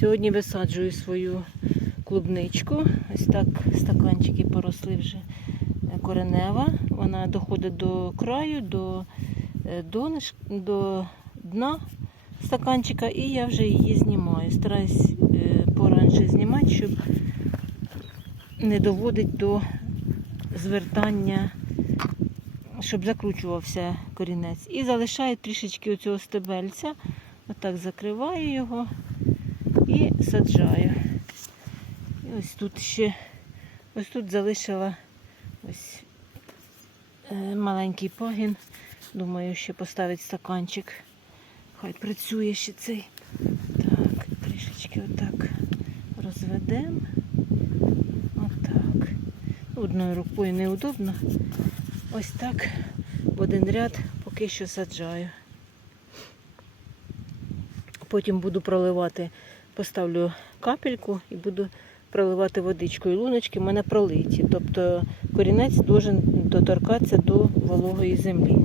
Сьогодні висаджую свою клубничку. Ось так стаканчики поросли вже коренева. Вона доходить до краю, до, е, дониш, до дна стаканчика, і я вже її знімаю. Стараюсь е, поранше знімати, щоб не доводить до звертання, щоб закручувався корінець. І залишаю трішечки оцього стебельця. Отак закриваю його саджаю. І ось тут ще ось тут залишила ось е, маленький пагін. Думаю, ще поставить стаканчик. Хай працює ще цей. Так, трішечки отак розведемо. Отак. Одною рукою неудобно. Ось так в один ряд поки що саджаю. Потім буду проливати, поставлю капельку і буду проливати водичкою. Луночки в мене пролиті. Тобто корінець должен доторкатися до вологої землі.